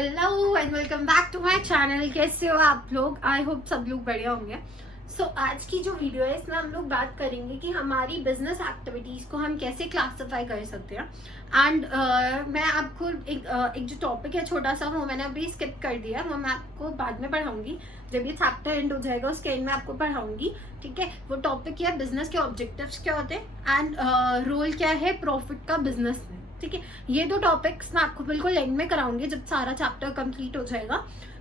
Hello and welcome back to my channel. कैसे हो आप लोग? आई होप सब लोग बढ़िया होंगे। आज की जो वीडियो है इसमें हम लोग बात करेंगे कि हमारी बिजनेस एक्टिविटीज को हम कैसे क्लासिफाई कर सकते हैं। एंड मैं आपको एक जो टॉपिक है छोटा सा, वो मैंने अभी स्किप कर दिया, वो मैं आपको बाद में पढ़ाऊंगी। जब ये चैप्टर एंड हो जाएगा उसके एंड में आपको पढ़ाऊंगी। ठीक है, वो टॉपिक है बिजनेस के ऑब्जेक्टिव्स क्या होते हैं एंड रोल क्या है प्रॉफिट का बिजनेस में। ठीक है, ये दो टॉपिक्स मैं आपको बिल्कुल एंड में कराऊंगी जब सारा चैप्टर कंप्लीट हो जाएगा,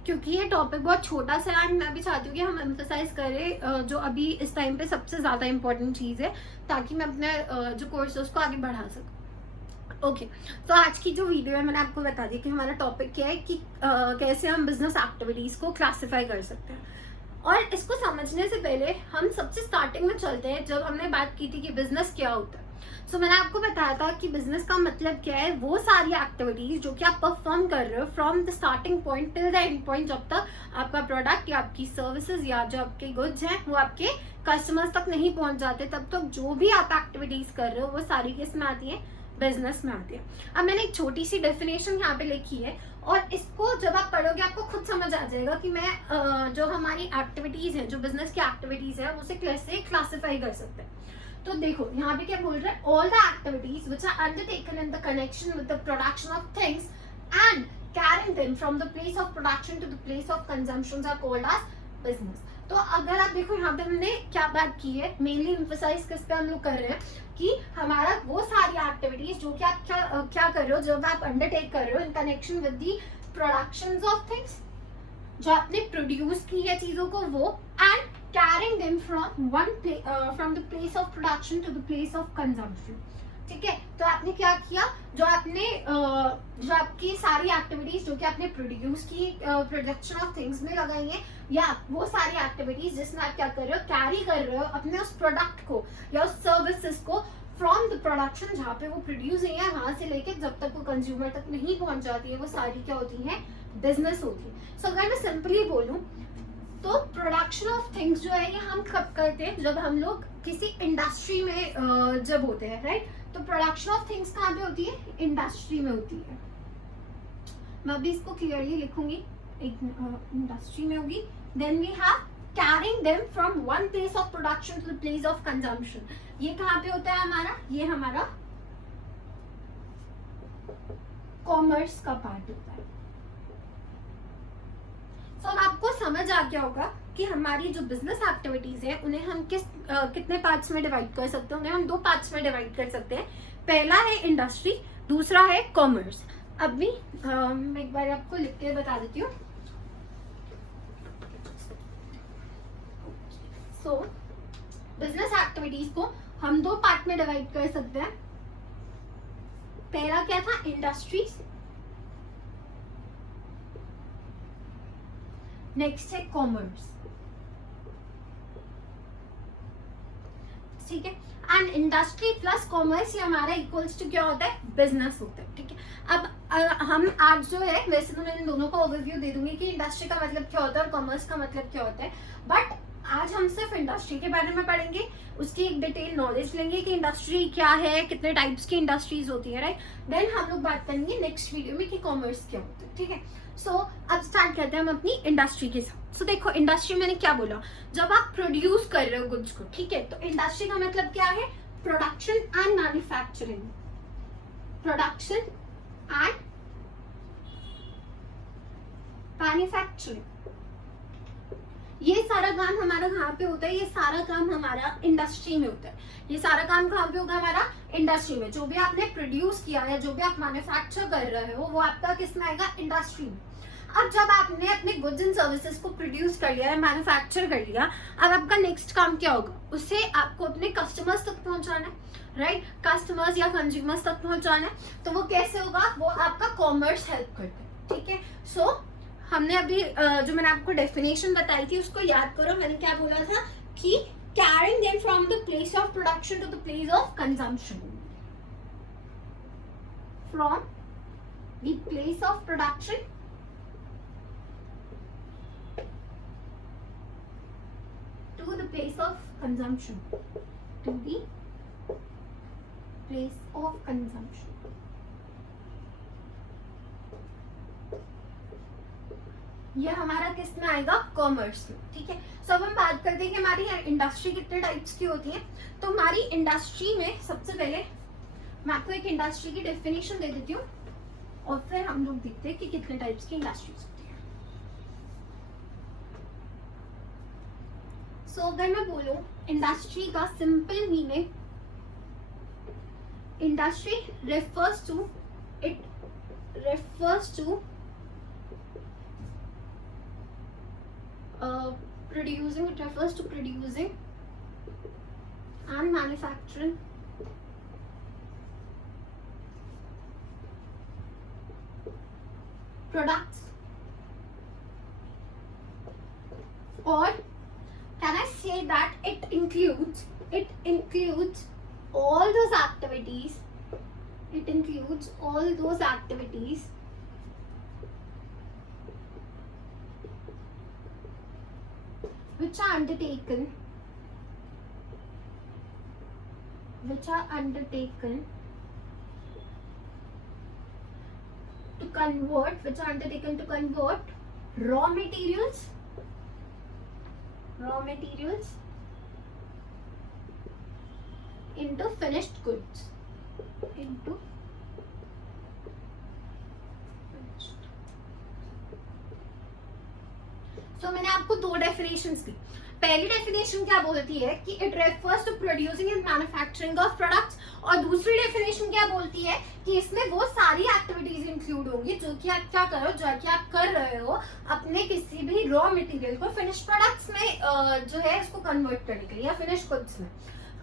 क्योंकि ये टॉपिक बहुत छोटा सा है एंड मैं भी चाहती हूँ कि हम एम्फेसाइज करें जो अभी इस टाइम पे सबसे ज़्यादा इंपॉर्टेंट चीज़ है, ताकि मैं अपने जो कोर्स है उसको आगे बढ़ा सकूँ। ओके, तो आज की जो वीडियो है मैंने आपको बता दी कि हमारा टॉपिक क्या है कि कैसे हम बिजनेस एक्टिविटीज़ को क्लासीफाई कर सकते हैं। और इसको समझने से पहले हम सबसे स्टार्टिंग में चलते हैं, जब हमने बात की थी कि बिजनेस क्या होता है। मैंने आपको बताया था कि बिजनेस का मतलब क्या है, वो सारी एक्टिविटीज जो कि आप परफॉर्म कर रहे हो from the starting point till the end point, जब तक आपका प्रोडक्ट या आपकी सर्विसेज या जो आपके गुड्स हैं वो आपके कस्टमर्स तक नहीं पहुंच जाते, तब तक जो भी आप एक्टिविटीज कर रहे हो वो सारी किस में आती है, बिजनेस में आती है। अब मैंने एक छोटी सी डेफिनेशन यहाँ पे लिखी है और इसको जब आप पढ़ोगे आपको खुद समझ आ जाएगा कि मैं जो हमारी एक्टिविटीज है, जो बिजनेस की एक्टिविटीज है, उसे कैसे क्लासिफाई कर सकते हैं। तो देखो यहाँ पे क्या बोल रहा है, all the activities which are undertaken in the connection with the production of things and carrying them from the place of production to the place of consumption are called as business. तो अगर आप देखो यहाँ पे हमने क्या बात की है, मेनली एम्फसाइज किस पे हम लोग कर रहे हैं कि हमारा वो सारी एक्टिविटीज जो कि आप क्या कर रहे हो, जब आप अंडरटेक कर रहे हो in connection with the productions of things, जो आपने प्रोड्यूस की है चीजों को, वो and carrying them from the place of production to the place of consumption। ठीक है, तो आपने क्या किया, जो आपकी सारी एक्टिविटीज जो कि आपने प्रोड्यूस की प्रोडक्शन ऑफ थिंग्स में लगाई है, या वो सारी एक्टिविटीज जिसमें आप क्या कर रहे हो, कैरी कर रहे हो अपने उस प्रोडक्ट को या उस सर्विसेज को फ्रॉम द प्रोडक्शन जहाँ पे वो प्रोड्यूस हुई है, वहां से लेके जब तक वो कंज्यूमर तक नहीं पहुंच जाती है, वो सारी क्या होती है, बिजनेस होती है। सो अगर मैं सिंपली बोलूं तो प्रोडक्शन ऑफ थिंग्स जो है ये हम कब करते हैं, जब हम लोग किसी इंडस्ट्री में जब होते हैं, राइट। तो प्रोडक्शन ऑफ थिंग्स कहाँ पे होती है, इंडस्ट्री में होती है। मैं अभी इसको क्लियरली लिखूंगी, एक इंडस्ट्री में होगी। Then we have carrying them from one place of production to the place of consumption. ये कहाँ पे होता है हमारा, ये हमारा कॉमर्स का पार्ट होता है। तो आपको समझ आ गया होगा कि हमारी जो बिजनेस एक्टिविटीज है उन्हें हम कितने पार्ट्स में डिवाइड कर सकते हैं। उन्हें हम दो पार्ट्स में डिवाइड कर सकते हैं। पहला है इंडस्ट्री, दूसरा है कॉमर्स। अभी मैं एक बार आपको लिख के बता देती हूँ। बिजनेस एक्टिविटीज को हम दो पार्ट में डिवाइड कर सकते हैं। पहला क्या था, इंडस्ट्रीज, नेक्स्ट है कॉमर्स। ठीक है, एंड इंडस्ट्री प्लस कॉमर्स ये हमारा इक्वल्स टू क्या होता है, बिजनेस होता है। ठीक है, अब हम आज जो है, वैसे तो मैं इन दोनों का ओवरव्यू दे दूंगी कि इंडस्ट्री का मतलब क्या होता है और कॉमर्स का मतलब क्या होता है, बट आज हम सिर्फ इंडस्ट्री के बारे में पढ़ेंगे, उसकी एक डिटेल नॉलेज लेंगे कि इंडस्ट्री क्या है, कितने टाइप्स की इंडस्ट्रीज होती है, राइट। देन हम लोग बात करेंगे नेक्स्ट वीडियो में कि कॉमर्स क्या होता है। ठीक है, अब स्टार्ट करते हैं हम अपनी इंडस्ट्री के साथ। देखो इंडस्ट्री मैंने क्या बोला, जब आप प्रोड्यूस कर रहे हो गुड्स को, ठीक है, तो इंडस्ट्री का मतलब क्या है, production and manufacturing. Production and manufacturing, ये सारा काम हमारा कहाँ पे होता है, ये सारा काम हमारा इंडस्ट्री में होता है। ये सारा काम कहाँ पे होगा, हमारा इंडस्ट्री में। जो भी आपने प्रोड्यूस किया है, जो भी आप मैन्युफैक्चर कर रहे हो, वो आपका किस में आएगा, इंडस्ट्री में। अब जब आपने अपने गुड्स एंड सर्विसेज को प्रोड्यूस कर लिया है, मैन्युफैक्चर कर लिया, अब आपका नेक्स्ट काम क्या होगा, उसे आपको अपने कस्टमर्स तक पहुंचाना है, राइट। कस्टमर्स या कंज्यूमर्स तक पहुंचाना है, तो वो कैसे होगा, वो आपका कॉमर्स हेल्प करता है। ठीक है, हमने अभी जो मैंने आपको डेफिनेशन बताई थी उसको याद करो। मैंने क्या बोला था कि carrying them from the place of production to the place of consumption, from the place of production to the place of consumption, to the place of consumption। ये हमारा किस में आएगा, कॉमर्स में। ठीक है, सो अब हम बात करते हैं कि हमारी इंडस्ट्री कितने टाइप्स की होती है। तो हमारी इंडस्ट्री में सबसे पहले मैं आपको एक इंडस्ट्री की डेफिनेशन दे देती हूँ और फिर हम लोग देखते हैं कि कितने टाइप्स की इंडस्ट्रीज होती है। सो अगर मैं बोलूं इंडस्ट्री का simple meaning, industry refers to producing and manufacturing products, or can I say that it includes all those activities, which are undertaken to convert raw materials into finished goods, मैंने आपको दो definitions दी। पहली definition क्या बोलती है कि it refers to producing and manufacturing of products, और दूसरी डेफिनेशन क्या बोलती है कि इसमें वो सारी एक्टिविटीज इंक्लूड होंगी जो कि आप क्या करो, जो कि आप कर रहे हो अपने किसी भी रॉ मटेरियल को फिनिश प्रोडक्ट्स में जो है इसको कन्वर्ट करने के लिए या फिनिश गुड्स में।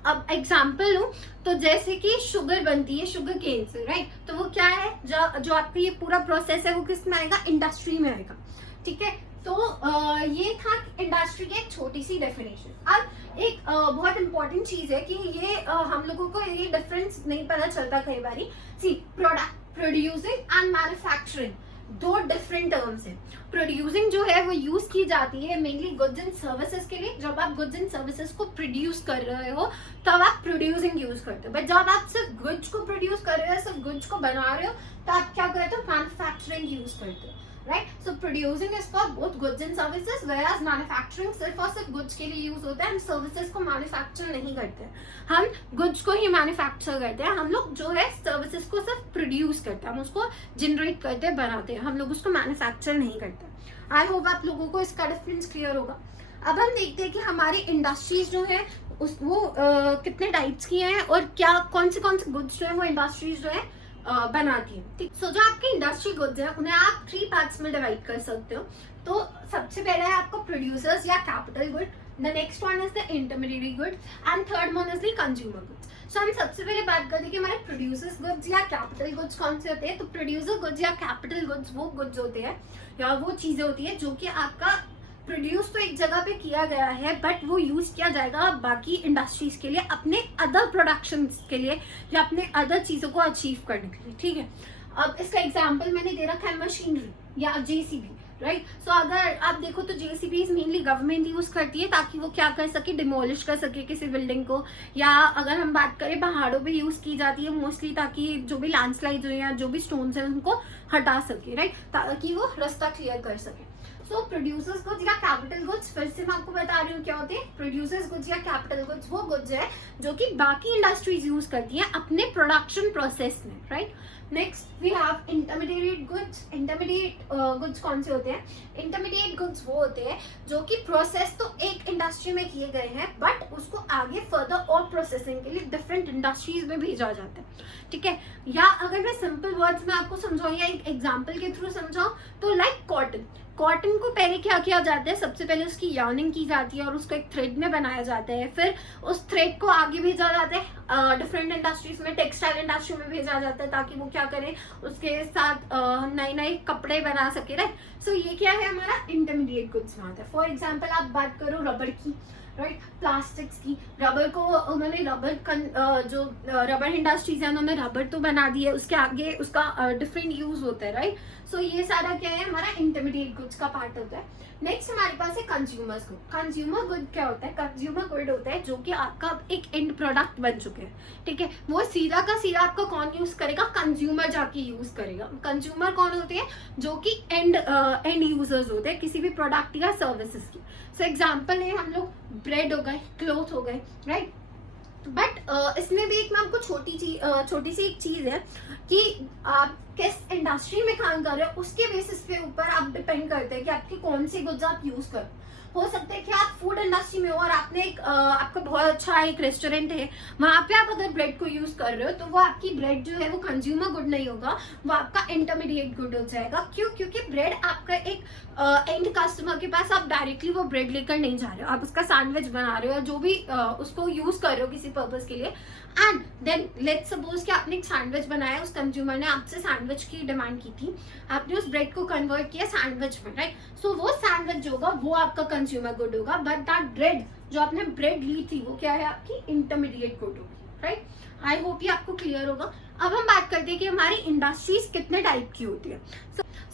अब एग्जाम्पल लूं तो जैसे कि शुगर बनती है शुगर केन से, राइट, तो वो क्या है, जो आपका ये पूरा प्रोसेस है वो किस में आएगा, इंडस्ट्री में आएगा। ठीक है, तो ये था इंडस्ट्री की एक छोटी सी डेफिनेशन। अब एक बहुत इंपॉर्टेंट चीज है कि ये हम लोगों को ये डिफरेंस नहीं पता चलता कई बारी। सी, प्रोड्यूसिंग एंड मैन्युफैक्चरिंग दो डिफरेंट टर्म्स हैं। प्रोड्यूसिंग जो है वो यूज की जाती है मेनली गुड्स एंड सर्विसेज के लिए। जब आप गुड्स एंड सर्विसेज को प्रोड्यूस कर रहे हो तब आप प्रोड्यूसिंग यूज करते हो, बट जब आप सिर्फ गुड्स को प्रोड्यूस कर रहे हो, सिर्फ गुड्स को बना रहे हो, तो आप क्या करते हो, मैन्युफैक्चरिंग यूज करते हो, right. So producing is for both goods and services, whereas manufacturing सिर्फ और सिर्फ गुड्स के लिए यूज होता है। हम सर्विसेज को मैन्युफैक्चर नहीं करते, हम गुड्स को ही मैन्युफैक्चर करते हैं। हम लोग जो है सर्विसेज को सिर्फ प्रोड्यूस करते हैं, हम उसको जनरेट करते हैं, बनाते हैं, हम लोग उसको मैन्युफैक्चर नहीं करते। आई होप आप लोगों को इसका डिफरेंस क्लियर होगा। अब हम देखते हैं कि हमारी इंडस्ट्रीज जो है कितने टाइप्स की हैं और क्या कौन से गुड्स जो है वो इंडस्ट्रीज जो है बनाती है। ठीक, सो जो आपकी इंडस्ट्री गुड्स है उन्हें आप 3 पार्ट्स में डिवाइड कर सकते हो। तो सबसे पहले है आपको प्रोड्यूसर्स या capital goods, the next one is the intermediate goods and third one is the consumer goods. So हम सबसे पहले बात करते हैं कि हमारे प्रोड्यूसर्स गुड्स या कैपिटल गुड्स कौन से होते हैं। तो प्रोड्यूसर गुड्स या कैपिटल गुड्स वो गुड्स होते हैं या वो चीजें होती है जो कि आपका प्रोड्यूस तो एक जगह पे किया गया है बट वो यूज किया जाएगा बाकी इंडस्ट्रीज के लिए, अपने अदर प्रोडक्शन के लिए या अपने अदर चीजों को अचीव करने के लिए। ठीक है, अब इसका एग्जांपल मैंने दे रखा है मशीनरी या जेसीबी, राइट। सो अगर आप देखो तो जेसीबी मेनली गवर्नमेंट यूज करती है ताकि वो क्या कर सके, डिमोलिश कर सके किसी बिल्डिंग को, या अगर हम बात करें पहाड़ों पे यूज की जाती है मोस्टली ताकि जो भी लैंडस्लाइड हो या जो भी स्टोन्स है उनको हटा सके, राइट, ताकि वो रास्ता क्लियर कर सके। सो प्रोड्यूसर्स गुड्स या कैपिटल गुड्स, फिर से मैं आपको बता रही हूँ क्या होते हैं। प्रोड्यूसर्स गुड्स या कैपिटल गुड्स वो गुड्स है जो कि बाकी इंडस्ट्रीज यूज करती हैं अपने प्रोडक्शन प्रोसेस में, right. Next we have intermediate goods. Intermediate goods कौन से होते हैं? इंटरमीडिएट गुड्स वो होते हैं जो कि प्रोसेस तो एक इंडस्ट्री में किए गए हैं बट उसको आगे फर्दर और प्रोसेसिंग के लिए डिफरेंट इंडस्ट्रीज में भेजा जाता है। ठीक है, या अगर मैं सिंपल वर्ड्स में आपको समझाऊं या एक एग्जांपल के थ्रू समझाऊं तो लाइक कॉटन को पहले क्या किया जाता है, सबसे पहले उसकी यार्निंग की जाती है और उसको एक थ्रेड में बनाया जाता है, फिर उस थ्रेड को आगे भेजा जाता है डिफरेंट इंडस्ट्रीज में, टेक्सटाइल इंडस्ट्री में भेजा जाता है ताकि वो क्या करे, उसके साथ नए नए कपड़े बना सके, राइट। सो ये क्या है, हमारा इंटरमीडिएट गुड्स में आता है। फॉर एग्जाम्पल आप बात करो रबड़ की, राइट, प्लास्टिक्स की, रबर को उन्होंने जो रबर इंडस्ट्रीज है उन्होंने रबर तो बना दी है, उसके आगे उसका डिफरेंट यूज होता है, राइट। सो ये सारा क्या है, हमारा इंटरमीडिएट गुड्स का पार्ट होता है। नेक्स्ट हमारे पास है कंज्यूमर्स गुड। कंज्यूमर गुड क्या होता है, कंज्यूमर गुड होता है जो कि आपका एक एंड प्रोडक्ट बन चुके हैं, ठीक है। वो सीधा का सीधा आपका कौन यूज करेगा, कंज्यूमर जाके यूज करेगा। कंज्यूमर कौन होते हैं, जो कि एंड यूजर्स होते हैं किसी भी प्रोडक्ट या सर्विसेज की। सो एग्जाम्पल है हम लोग ब्रेड हो गए, क्लोथ हो गए, राइट। बट इसमें भी एक मैं आपको छोटी सी एक चीज है कि आप किस इंडस्ट्री में काम कर रहे हो उसके बेसिस पे ऊपर आप डिपेंड करते हैं कि आपकी कौन सी गुड्स आप यूज करो। हो सकता है कि आप फूड इंडस्ट्री में हो और आपने आपका बहुत अच्छा एक रेस्टोरेंट है, वहां पे आप अगर ब्रेड को यूज कर रहे हो तो वो आपकी ब्रेड जो है वो कंज्यूमर गुड नहीं होगा, वो आपका इंटरमीडिएट गुड हो जाएगा। क्यों? क्योंकि ब्रेड आपका एक एंड कस्टमर के पास आप डायरेक्टली वो ब्रेड लेकर नहीं जा रहे हो, आप उसका सैंडविच बना रहे हो जो भी उसको यूज कर रहे हो किसी पर्पज के लिए। एंड देन लेट्स सपोज कि आपने एक सैंडविच बनाया, उस कंज्यूमर ने आपसे सैंडविच की डिमांड की थी, आपने उस ब्रेड को कन्वर्ट किया सैंडविच में, राइट। सो वो सैंडविच जो होगा वो आपका कंज्यूमर गुड होगा, बट दैट ब्रेड जो आपने ब्रेड ली थी वो क्या है, आपकी इंटरमीडिएट गुड होगी, राइट। आई होप ये आपको क्लियर होगा। अब हम बात करते हैं कि हमारी इंडस्ट्रीज कितने टाइप की होती है।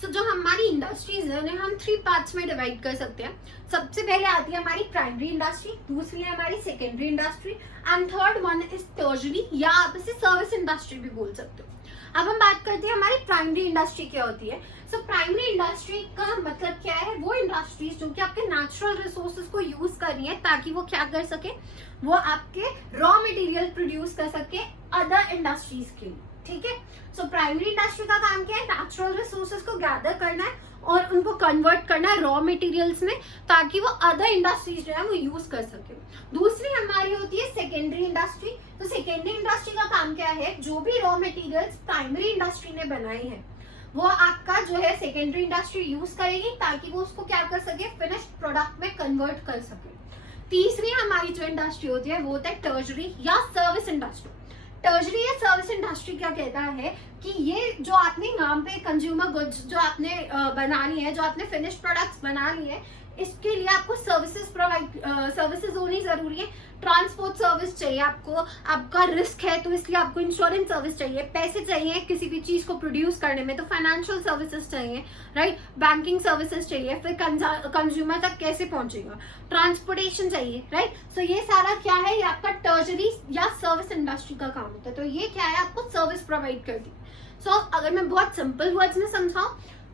सो जो हमारी इंडस्ट्रीज है उन्हें हम 3 पार्ट्स में डिवाइड कर सकते हैं। सबसे पहले आती है हमारी प्राइमरी इंडस्ट्री, दूसरी है हमारी secondary industry, and third one is tertiary, या आप इसे सर्विस इंडस्ट्री भी बोल सकते हो। अब हम बात करते हैं हमारी प्राइमरी इंडस्ट्री क्या होती है। सो प्राइमरी इंडस्ट्री का मतलब क्या है, वो इंडस्ट्रीज जो कि आपके नेचुरल रिसोर्सेज को यूज कर रही है ताकि वो क्या कर सके, वो आपके रॉ मटेरियल प्रोड्यूस कर सके अदर इंडस्ट्रीज के लिए, ठीक है। सो प्राइमरी इंडस्ट्री का काम क्या है, नेचुरल रिसोर्सेज को गैदर करना है और उनको कन्वर्ट करना है रॉ मटेरियल्स में ताकि वो अदर इंडस्ट्रीज जो है वो यूज कर सके। दूसरी हमारी होती है सेकेंडरी इंडस्ट्री। तो सेकेंडरी इंडस्ट्री का काम क्या है, जो भी रॉ मटेरियल्स प्राइमरी इंडस्ट्री ने बनाए हैं वो आपका जो है सेकेंडरी इंडस्ट्री यूज करेगी ताकि वो उसको क्या कर सके, फिनिश्ड प्रोडक्ट में कन्वर्ट कर सके। तीसरी हमारी जो इंडस्ट्री होती है वो होता है टर्शरी या सर्विस इंडस्ट्री। टर्शरी या सर्विस इंडस्ट्री क्या कहता है कि ये जो आपने नाम पे कंज्यूमर गुड्स जो आपने बना ली है, जो आपने फिनिश्ड प्रोडक्ट्स बना ली है, इसके लिए आपको सर्विसेज होनी जरूरी है। ट्रांसपोर्ट सर्विस चाहिए आपको, आपका रिस्क है तो इसलिए आपको इंश्योरेंस सर्विस चाहिए, पैसे चाहिए किसी भी चीज को प्रोड्यूस करने में तो फाइनेंशियल सर्विसेज चाहिए, राइट। बैंकिंग सर्विसेज चाहिए, फिर कंज्यूमर तक कैसे पहुंचेगा, ट्रांसपोर्टेशन चाहिए, राइट। सो ये सारा क्या है, ये आपका टर्शरी या सर्विस इंडस्ट्री का काम होता है। तो ये क्या है, आपको सर्विस प्रोवाइड करती है। सो अगर मैं बहुत सिंपल वर्ड्स में समझाऊं,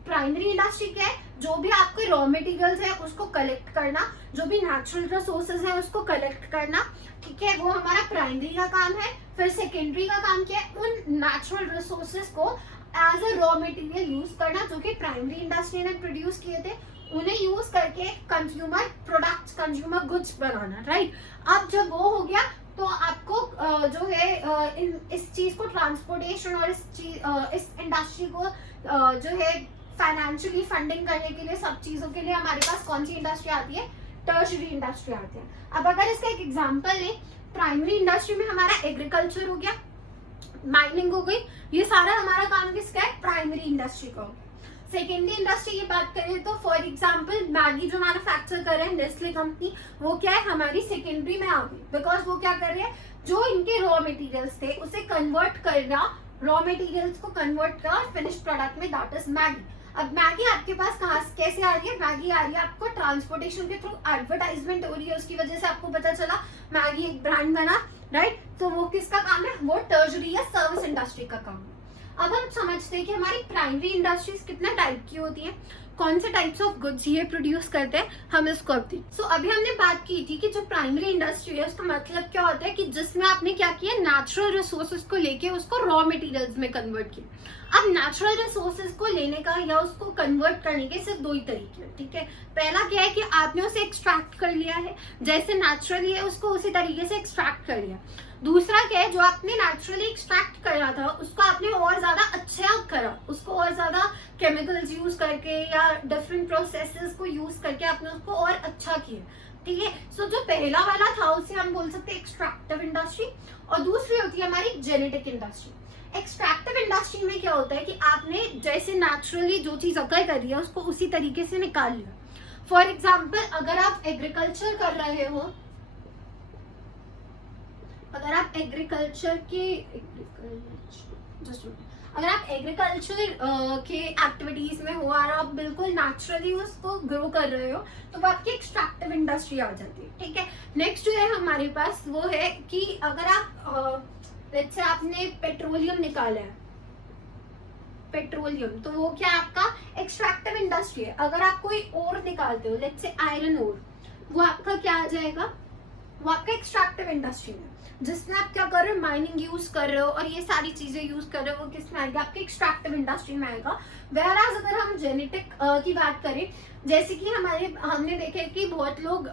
प्राइमरी इंडस्ट्री क्या है, जो भी आपके रॉ मटेरियल्स है उसको कलेक्ट करना, जो भी नेचुरल रिसोर्सेज है उसको कलेक्ट करना, ठीक है, वो हमारा प्राइमरी का काम है। फिर सेकेंडरी का काम क्या है, उन नेचुरल रिसोर्सेज को as a raw material use करना जो कि प्राइमरी इंडस्ट्री ने प्रोड्यूस किए थे, उन्हें यूज करके कंज्यूमर प्रोडक्ट्स, कंज्यूमर गुड्स बनाना, राइट। अब जब वो हो गया तो आपको जो है इस चीज को ट्रांसपोर्टेशन और इस इंडस्ट्री को जो है फाइनेंशियली फंडिंग करने के लिए, सब चीजों के लिए हमारे पास कौन सी इंडस्ट्री आती है, टर्शरी इंडस्ट्री आती है। अब अगर इसका एक एग्जांपल ले, प्राइमरी इंडस्ट्री में हमारा एग्रीकल्चर हो गया, माइनिंग हो गई, ये सारा हमारा काम किसका है, प्राइमरी इंडस्ट्री का। सेकेंडरी इंडस्ट्री की बात करें तो फॉर एग्जांपल मैगी जो मैन्युफैक्चर कर रहे हैं नेस्ले कंपनी, वो क्या है, हमारी सेकेंडरी में आ गई, बिकॉज वो क्या कर रहे हैं, जो इनके रॉ मटेरियल्स थे उसे कन्वर्ट करना, रॉ मटेरियल्स को कन्वर्ट कर फिनिश्ड प्रोडक्ट में, दैट इज मैगी। अब मैगी आपके पास कहाँ कैसे आ रही है, मैगी आ रही है आपको ट्रांसपोर्टेशन के थ्रू, एडवर्टाइजमेंट हो रही है, उसकी वजह से आपको पता चला मैगी एक ब्रांड बना, राइट। तो वो किसका काम है, वो टर्शरी या सर्विस इंडस्ट्री का काम है। अब हम समझते हैं कि हमारी प्राइमरी इंडस्ट्रीज कितने टाइप की होती है, कौन से टाइप्स ऑफ गुड्स ये प्रोड्यूस करते हैं, हम इसको अब देखते। सो अभी हमने बात की थी कि जो प्राइमरी इंडस्ट्री है उसका मतलब क्या होता है कि जिसमें आपने क्या किया, नेचुरल रिसोर्सेज को लेके उसको रॉ मटेरियल्स में कन्वर्ट किया। अब नेचुरल रिसोर्सेज को लेने का या उसको कन्वर्ट करने के सिर्फ 2 ही तरीके हैं, ठीक है। पहला क्या है कि आपने उसे एक्सट्रैक्ट कर लिया है, जैसे नेचुरली है उसको उसी तरीके से एक्सट्रैक्ट कर लिया। दूसरा क्या है, जो आपने नेचुरली एक्सट्रैक्ट करा था उसको आपने और ज्यादा अच्छा करा, उसको और ज्यादा केमिकल्स यूज करके या डिफरेंट प्रोसेसेस को यूज करके आपने उसको और अच्छा किया, ठीक है। सो जो पहला वाला था उसे हम बोल सकते हैं एक्सट्रैक्टिव इंडस्ट्री, और दूसरी होती है हमारी जेनेटिक इंडस्ट्री। एक्सट्रैक्टिव इंडस्ट्री में क्या होता है कि आपने जैसे नेचुरली जो चीज अगर कर रही है उसको उसी तरीके से निकाल लिया। फॉर एग्जाम्पल अगर आप एग्रीकल्चर कर रहे हो अगर आप एग्रीकल्चर के अगर आप एग्रीकल्चर के एक्टिविटीज में हो और आप बिल्कुल नेचुरली उसको ग्रो कर रहे हो तो वो आपकी एक्सट्रैक्टिव इंडस्ट्री आ जाती है, ठीक है। नेक्स्ट जो है हमारे पास वो है कि अगर आप लेट्स से आपने पेट्रोलियम निकाला है, पेट्रोलियम, तो वो क्या आपका एक्सट्रैक्टिव इंडस्ट्री है। अगर आप कोई ओर निकालते हो, लेट्स से आयरन ओर, वो आपका क्या आ जाएगा, वो आपका एक्सट्रैक्टिव इंडस्ट्री में, जिसमें आप क्या कर रहे हो, माइनिंग यूज कर रहे हो और ये सारी चीजें यूज कर रहे हो, वो किस में आएगा, आपके एक्सट्रैक्टिव इंडस्ट्री में आएगा। वेराज अगर हम जेनेटिक की बात करें, जैसे कि हमने देखे कि बहुत लोग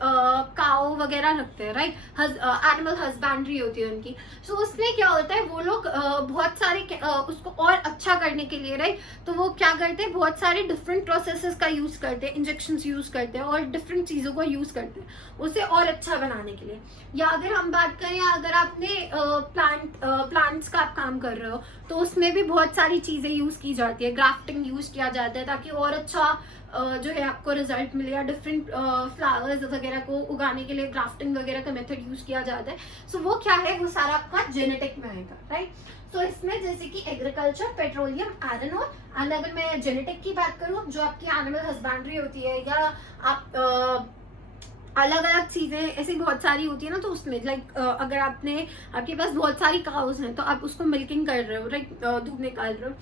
काऊ वगैरह रखते हैं, राइट, एनिमल हस्बैंड्री होती है उनकी। सो उसमें क्या होता है, वो लोग बहुत सारे उसको और अच्छा करने के लिए, राइट, तो वो क्या करते हैं, बहुत सारे डिफरेंट प्रोसेसेस का यूज करते हैं, इंजेक्शंस यूज करते हैं और डिफरेंट चीजों को यूज करते हैं उसे और अच्छा बनाने के लिए। या अगर हम बात करें, अगर आपने प्लांट्स का आप काम कर रहे हो तो उसमें भी बहुत सारी चीजें यूज की जाती है, ग्राफ्टिंग यूज किया जाता है ताकि और अच्छा जो है आपको रिजल्ट मिले, या डिफरेंट फ्लावर्स वगैरह को उगाने के लिए ग्राफ्टिंग वगैरह का मेथड यूज किया जाता है। सो वो क्या है, वो सारा आपका जेनेटिक में आएगा, राइट। सो इसमें जैसे कि agriculture, petroleum, iron ore, and अगर मैं जेनेटिक की बात करूँ जो आपकी एनिमल हस्बैंड्री होती है, या आप अलग अलग चीजें ऐसी बहुत सारी होती है ना, तो उसमें लाइक अगर आपके पास बहुत सारी काउस हैं तो आप उसको मिल्किंग कर रहे हो, राइट, दूध निकाल रहे हो,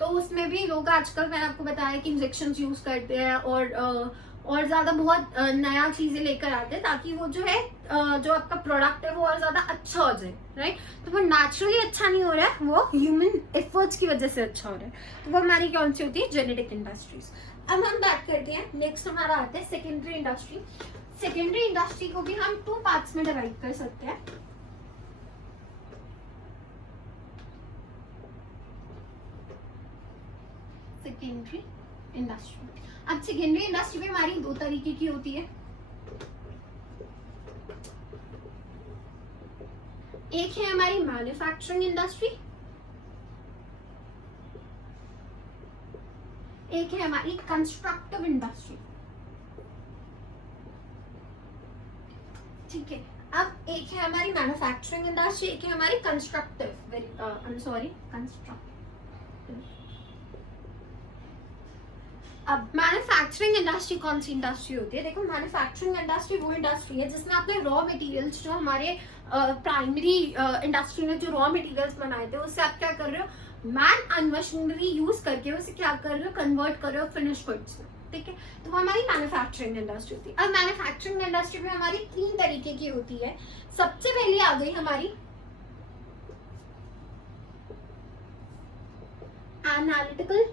तो उसमें भी लोग आजकल, मैंने आपको बताया कि इंजेक्शन यूज करते हैं और ज्यादा बहुत नया चीजें लेकर आते हैं ताकि वो जो है जो आपका प्रोडक्ट है वो और ज्यादा अच्छा हो जाए, राइट। तो वो नेचुरली अच्छा नहीं हो रहा है, वो ह्यूमन एफर्ट्स की वजह से अच्छा हो रहा है। तो वो हमारी कौन सी होती है, जेनेटिक इंडस्ट्रीज। अब हम बात करते हैं, नेक्स्ट हमारा आता है सेकेंडरी इंडस्ट्री। सेकेंडरी इंडस्ट्री को भी हम 2 पार्ट्स में डिवाइड कर सकते हैं। सेकेंडरी इंडस्ट्री, अब सेकेंडरी इंडस्ट्री में हमारी 2 तरीके की होती है। एक है हमारी मैन्युफैक्चरिंग इंडस्ट्री, एक है हमारी कंस्ट्रक्टिव इंडस्ट्री, ठीक है। अब एक है हमारी मैन्युफैक्चरिंग इंडस्ट्री, एक है हमारी कंस्ट्रक्टिव, कंस्ट्रक्टिव। अब मैन्युफैक्चरिंग इंडस्ट्री कौन सी इंडस्ट्री होती है, देखो मैन्युफैक्चरिंग इंडस्ट्री वो इंडस्ट्री है जिसमें आपने रॉ मटेरियल्स, जो हमारे प्राइमरी इंडस्ट्री में जो रॉ मटेरियल्स बनाए थे उससे आप क्या कर रहे हो, मैन एंड मशीनरी यूज करके उसे क्या कर रहे हो, कन्वर्ट कर रहे हो फिनिश गुड्स में, ठीक है। तो वो हमारी मैन्युफैक्चरिंग इंडस्ट्री होती है। अब मैन्युफैक्चरिंग इंडस्ट्री में हमारी 3 तरीके की होती है। सबसे पहले आ गई हमारी एनालिटिकल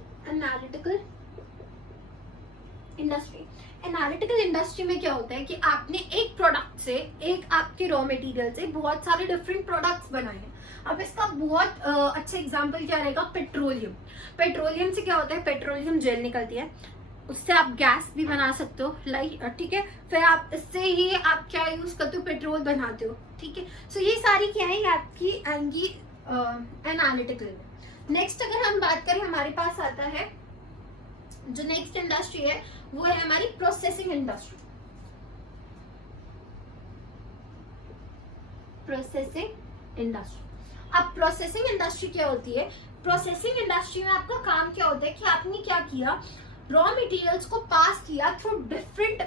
इंडस्ट्री। एनालिटिकल इंडस्ट्री में क्या होता है कि आपने एक प्रोडक्ट से, एक आपके रॉ मटेरियल से बहुत सारे डिफरेंट प्रोडक्ट्स बनाए हैं। अब इसका बहुत अच्छा एग्जांपल क्या रहेगा, पेट्रोलियम। पेट्रोलियम से क्या होता है, पेट्रोलियम जेल निकलती है, उससे आप गैस भी बना सकते हो, लाइक, ठीक है। फिर आप इससे ही आप क्या यूज करते हो, पेट्रोल बनाते हो, ठीक है। सो ये सारी क्या है, आपकी आएंगी एनालिटिकल। नेक्स्ट अगर हम बात करें, हमारे पास आता है जो नेक्स्ट इंडस्ट्री है वो है हमारी प्रोसेसिंग इंडस्ट्री। प्रोसेसिंग इंडस्ट्री, अब प्रोसेसिंग इंडस्ट्री क्या होती है, प्रोसेसिंग इंडस्ट्री में आपका काम क्या होता है कि आपने क्या किया, रॉ मटेरियल्स को पास किया थ्रू डिफरेंट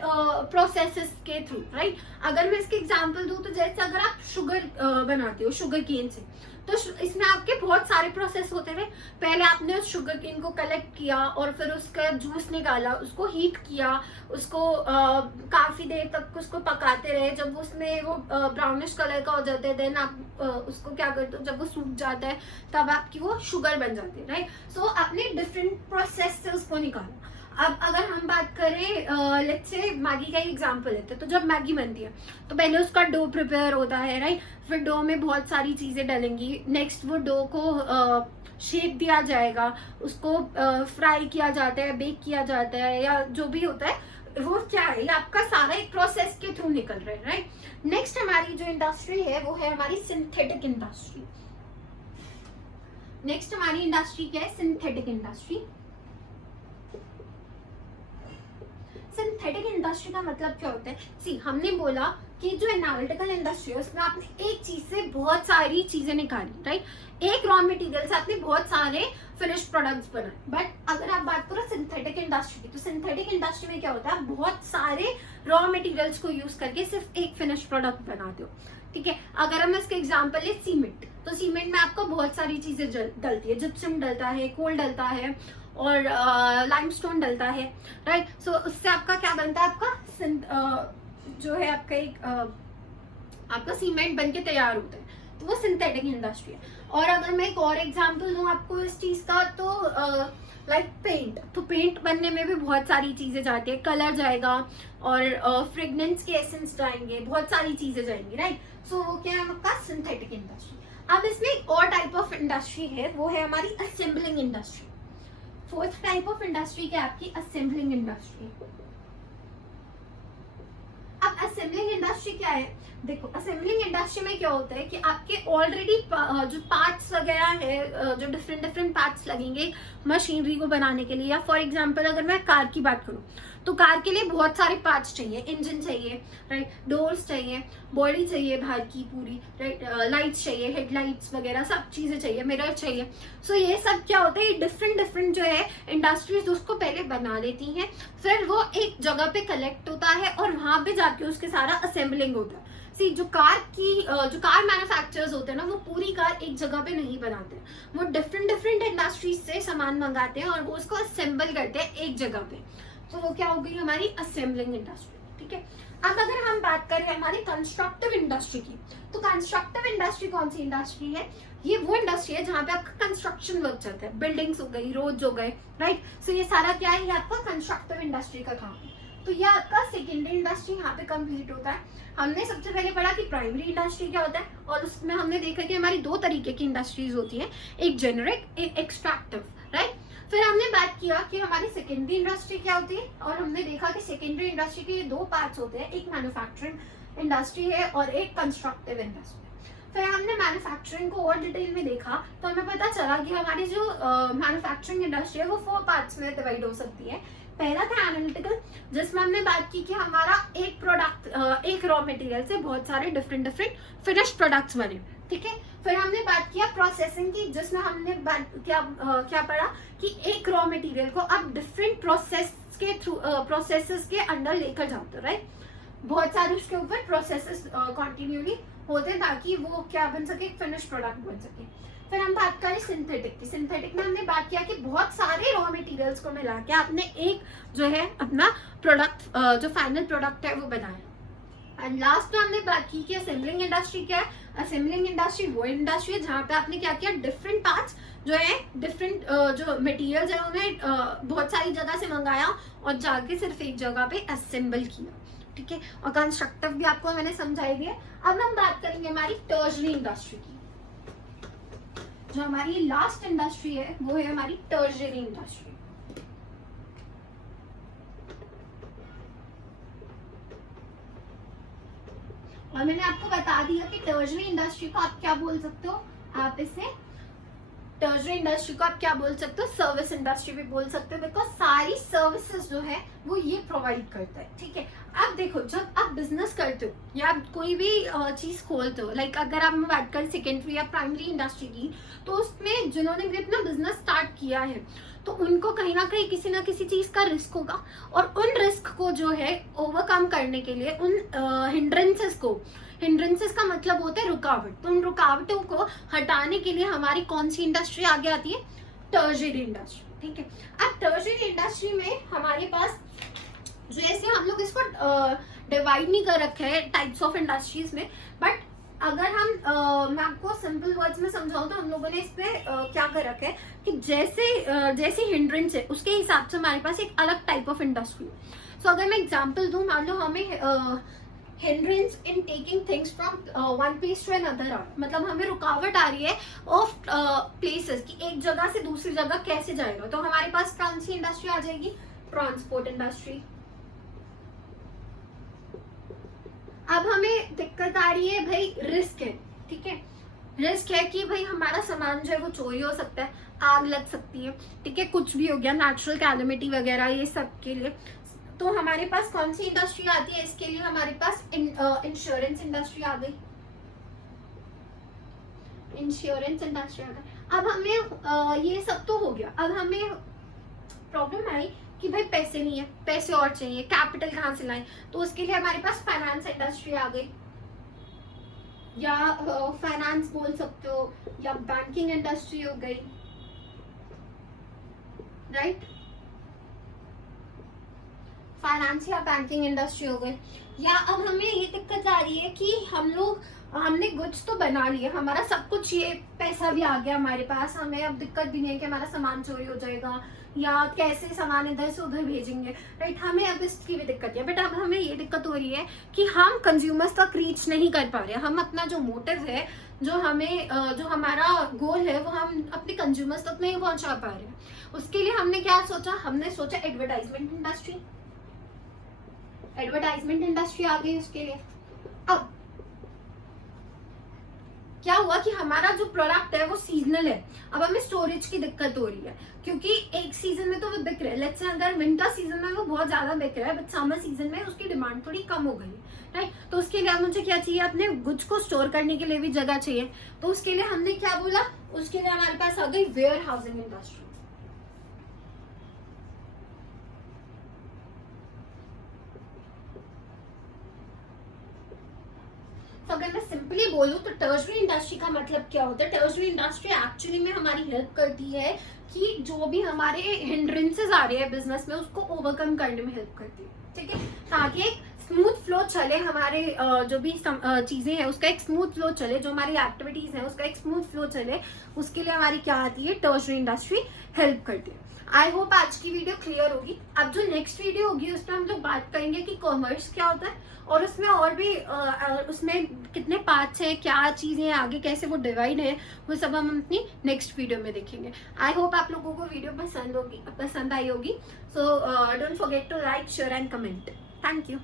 प्रोसेसेस के थ्रू, राइट। अगर मैं इसके एग्जांपल दूं तो जैसे अगर आप शुगर बनाते हो शुगर केन से, तो इसमें आपके बहुत सारे प्रोसेस होते हैं। पहले आपने उस शुगर केन को कलेक्ट किया और फिर उसका जूस निकाला, उसको हीट किया, उसको काफी देर तक उसको पकाते रहे, जब उसमें वो ब्राउनिश कलर का हो जाता है, देन आप उसको क्या करते हो, जब वो सूख जाता है तब आपकी वो शुगर बन जाती है, राइट। सो आपने डिफरेंट प्रोसेस से उसको निकाला। अब अगर हम बात करें, लेट्स से मैगी का ही एग्जांपल लेते हैं, तो जब मैगी बनती है तो पहले उसका डो प्रिपेयर होता है, राइट। फिर डो में बहुत सारी चीजें डलेंगी, नेक्स्ट वो डो को शेप दिया जाएगा, उसको फ्राई किया जाता है, बेक किया जाता है, या जो भी होता है वो क्या है, आपका सारा एक प्रोसेस के थ्रू निकल रहा है, राइट। नेक्स्ट हमारी जो इंडस्ट्री है वो है हमारी सिंथेटिक इंडस्ट्री। नेक्स्ट हमारी इंडस्ट्री क्या है, सिंथेटिक इंडस्ट्री। सिंथेटिक इंडस्ट्री का मतलब क्या होता है? सी, हमने बोला कि जो एनालिटिकल इंडस्ट्री है उसमें आपने एक चीज से बहुत सारी चीजें निकाली, राइट? एक रॉ मटेरियल से आपने बहुत सारे फिनिश प्रोडक्ट्स बनाए। बट अगर आप बात करो सिंथेटिक इंडस्ट्री की, तो सिंथेटिक इंडस्ट्री में क्या होता है? आप बहुत सारे रॉ मटेरियल्स को यूज करके सिर्फ एक फिनिश प्रोडक्ट बनाते हो, ठीक है? अगर हम इसके एग्जांपल ले सीमेंट, तो सीमेंट में आपको बहुत सारी चीजें डलती है, जिप्सम डलता है, कोल डलता है और लाइमस्टोन डलता है, राइट? सो उससे आपका क्या बनता है? आपका जो है आपका एक आपका सीमेंट बन के तैयार होता है, तो वो सिंथेटिक इंडस्ट्री है। और अगर मैं एक और एग्जांपल दूं आपको इस चीज का, तो लाइक पेंट, तो पेंट बनने में भी बहुत सारी चीजें जाती है, कलर जाएगा और फ्रेग्रेंस के एसेंस जाएंगे, बहुत सारी चीजें जाएंगी, राइट? सो वो क्या है आपका सिंथेटिक इंडस्ट्री। अब इसमें एक और टाइप ऑफ इंडस्ट्री है, वो है हमारी assembling industry. Fourth type of industry क्या है आपकी? Assembling industry. अब असेंबलिंग इंडस्ट्री क्या है? देखो, असेंबलिंग इंडस्ट्री में क्या होता है कि आपके ऑलरेडी जो पार्ट्स वगैरह है, जो डिफरेंट पार्ट्स लगेंगे मशीनरी को बनाने के लिए, या फॉर एग्जांपल अगर मैं कार की बात करूं, तो कार के लिए बहुत सारे पार्ट्स चाहिए, इंजन चाहिए, राइट? डोर्स चाहिए, बॉडी चाहिए बाहर की पूरी, राइट? लाइट्स चाहिए, हेडलाइट्स वगैरह सब चीजें चाहिए, मिरर चाहिए। सो ये सब क्या होता है? डिफरेंट जो है इंडस्ट्रीज उसको पहले बना लेती हैं, फिर वो एक जगह पे कलेक्ट होता है और वहां पे जाके उसके सारा असेंबलिंग होता है। सी, जो कार मैन्युफैक्चरर्स होते हैं ना, वो पूरी कार एक जगह पे नहीं बनाते, वो डिफरेंट इंडस्ट्रीज से सामान मंगाते हैं और वो उसको असेंबल करते हैं एक जगह पे। तो वो क्या हो गई? हमारी असेंबलिंग इंडस्ट्री, ठीक है? अब अगर हम बात करें हमारी कंस्ट्रक्टिव इंडस्ट्री की, तो कंस्ट्रक्टिव इंडस्ट्री कौन सी इंडस्ट्री है? ये वो इंडस्ट्री है जहाँ पे आपका कंस्ट्रक्शन वर्क चलता है, बिल्डिंग्स हो गई, रोड्स हो गए, राइट? सो ये सारा क्या है? ये आपका कंस्ट्रक्टिव इंडस्ट्री का काम है। तो ये आपका सेकेंडरी इंडस्ट्री यहाँ पे कंप्लीट होता है। हमने सबसे पहले पढ़ा कि प्राइमरी इंडस्ट्री क्या होता है, और उसमें हमने देखा कि हमारी दो तरीके की इंडस्ट्रीज होती हैं, एक जेनेरिक, एक एक्सट्रैक्टिव, राइट? फिर हमने बात किया कि हमारी सेकेंडरी इंडस्ट्री क्या होती है, और हमने देखा कि सेकेंडरी इंडस्ट्री के दो पार्ट्स होते हैं, एक मैन्युफैक्चरिंग इंडस्ट्री है और एक कंस्ट्रक्टिव इंडस्ट्री। फिर हमने मैन्युफैक्चरिंग को और डिटेल में देखा, तो हमें पता चला कि हमारी जो मैन्युफैक्चरिंग इंडस्ट्री है वो 4 पार्ट्स में डिवाइड हो सकती है। पहला था एनालिटिकल, जिसमें हमने बात की कि हमारा एक प्रोडक्ट, एक रॉ मटेरियल से बहुत सारे डिफरेंट फिनिश प्रोडक्ट्स बने, ठीक है? फिर हमने बात किया प्रोसेसिंग की, जिसमें हमने क्या पढ़ा कि एक रॉ मटेरियल को आप डिफरेंट प्रोसेसेस के अंदर लेकर जाते हो, राइट? बहुत सारे उसके ऊपर प्रोसेसेस कंटिन्यूली होते हैं ताकि वो क्या बन सके? एक फिनिश प्रोडक्ट बन सके। फिर हम बात करें सिंथेटिक की। सिंथेटिक में हमने बात किया कि बहुत सारे रॉ मटेरियल्स को मिला के आपने एक जो है अपना प्रोडक्ट, जो फाइनल प्रोडक्ट है वो बनाया। एंड लास्ट में हमने बात की कि असेंबलिंग इंडस्ट्री क्या है? असेंबलिंग इंडस्ट्री वो इंडस्ट्री है जहाँ पे आपने क्या किया? डिफरेंट पार्ट्स जो है, डिफरेंट जो मटेरियल्स है उन्हें बहुत सारी जगह से मंगाया और जाके सिर्फ एक जगह पे असेंबल किया, ठीक है? और कंस्ट्रक्टिव भी आपको मैंने समझाई दिया। अब हम बात करेंगे हमारी टर्शरी इंडस्ट्री की। जो हमारी लास्ट इंडस्ट्री है वो है हमारी टर्शरी इंडस्ट्री। और मैंने आपको बता दिया कि टर्शरी इंडस्ट्री को आप क्या बोल सकते हो? आप इसे टर्शरी इंडस्ट्री को आप क्या बोल सकते हो? सर्विस इंडस्ट्री भी बोल सकते हो, बिकॉज सारी सर्विसेज जो है वो ये प्रोवाइड करता है, ठीक है? अब देखो, जब आप बिजनेस करते हो या आप कोई भी चीज खोलते हो, लाइक अगर आप बात करें सेकेंडरी या प्राइमरी इंडस्ट्री की, तो उसमें जिन्होंने भी अपना बिजनेस स्टार्ट किया है तो उनको कहीं ना कहीं किसी ना किसी चीज का रिस्क होगा, और उन रिस्क को जो है ओवरकम करने के लिए उन हिंड्रेंसेस का मतलब होता है रुकावट, तो उन रुकावटों को हटाने के लिए हमारी कौन सी इंडस्ट्री आगे आती है? टर्शरी इंडस्ट्री, ठीक है? अब टर्शरी इंडस्ट्री में हमारे पास जैसे हम लोग इसको डिवाइड नहीं कर रखे हैं टाइप्स ऑफ इंडस्ट्रीज में, बट अगर हम मैं आपको सिंपल वर्ड्स में समझाऊं तो हम लोगों ने इस पे क्या कर रखा है कि जैसे हिंड्रेंस है उसके हिसाब से हमारे पास एक अलग टाइप ऑफ इंडस्ट्री है। सो अगर मैं एग्जांपल दूं, मान लो हमें hindrance in taking things from one place to another, मतलब हमें रुकावट आ रही है ऑफ प्लेसेस की एक जगह से दूसरी जगह कैसे जाएगा, तो हमारे पास कौन सी इंडस्ट्री आ जाएगी? Transport industry. अब हमें दिक्कत आ रही है भाई, रिस्क है, ठीक है? रिस्क है कि भाई हमारा सामान जो है वो चोरी हो सकता है, आग लग सकती है, ठीक है? कुछ भी हो गया, नेचुरल कैलेमिटी वगैरह ये सब के लिए, तो हमारे पास कौन सी इंडस्ट्री आती है? इसके लिए हमारे पास इंश्योरेंस इंडस्ट्री आ गई, इंश्योरेंस इंडस्ट्री आ गई। अब हमें ये सब तो हो गया, अब हमें प्रॉब्लम आई कि भाई पैसे नहीं है, पैसे और चाहिए, कैपिटल कहाँ से लाएं? तो उसके लिए हमारे पास फाइनेंस इंडस्ट्री आ गई, या फाइनेंस बोल सकते हो, या बैंकिंग इंडस्ट्री हो गई, राइट? फाइनेंस या बैंकिंग इंडस्ट्री हो गई। या अब हमें ये दिक्कत आ रही है कि हमने गुड्स तो बना लिए, हमारा सब कुछ, ये पैसा भी आ गया हमारे पास, हमें अब दिक्कत भी नहीं है कि हमारा सामान चोरी हो जाएगा या कैसे सामान इधर से उधर भेजेंगे, राइट? हमें अब इसकी भी दिक्कत है, बट अब हमें ये दिक्कत हो रही है कि हम कंज्यूमर्स तक रीच नहीं कर पा रहे। हम अपना जो मोटिव है, जो हमारा गोल है, वो हम अपने कंज्यूमर्स तक नहीं पहुंचा पा रहे हैं। उसके लिए हमने क्या सोचा? हमने सोचा एडवर्टाइजमेंट इंडस्ट्री, एडवर्टाइजमेंट इंडस्ट्री आ गई उसके लिए। अब क्या हुआ कि हमारा जो प्रोडक्ट है वो सीजनल है, अब हमें स्टोरेज की दिक्कत हो रही है, क्योंकि एक सीजन में तो वो बिक रहा है, लेट्स से अगर विंटर सीजन में वो बहुत ज्यादा बिक रहा है, बट समर सीजन में उसकी डिमांड थोड़ी कम हो गई है, राइट? तो उसके लिए अब मुझे क्या चाहिए? अपने गुड्स को स्टोर करने के लिए भी जगह चाहिए। तो उसके लिए हमने क्या बोला? उसके लिए हमारे पास आ गई वेयर हाउसिंग इंडस्ट्री। तो अगर मैं सिंपली बोलूँ तो टर्शरी इंडस्ट्री का मतलब क्या होता है? टर्शरी इंडस्ट्री एक्चुअली में हमारी हेल्प करती है कि जो भी हमारे हिंड्रेंसेस आ रहे हैं बिजनेस में, उसको ओवरकम करने में हेल्प करती है, ठीक है? ताकि एक स्मूथ फ्लो चले, हमारे जो भी चीजें हैं उसका एक स्मूथ फ्लो चले, जो हमारी एक्टिविटीज है उसका एक स्मूथ फ्लो चले, उसके लिए हमारी क्या आती है? टर्शरी इंडस्ट्री हेल्प करती है। आई होप आज की वीडियो क्लियर होगी। अब जो नेक्स्ट वीडियो होगी उसमें हम लोग बात करेंगे कि कॉमर्स क्या होता है, और उसमें और भी उसमें कितने पार्ट्स हैं, क्या चीजें हैं, आगे कैसे वो डिवाइड है, वो सब हम अपनी नेक्स्ट वीडियो में देखेंगे। आई होप आप लोगों को वीडियो पसंद आई होगी। So don't forget to like, share and comment. Thank you.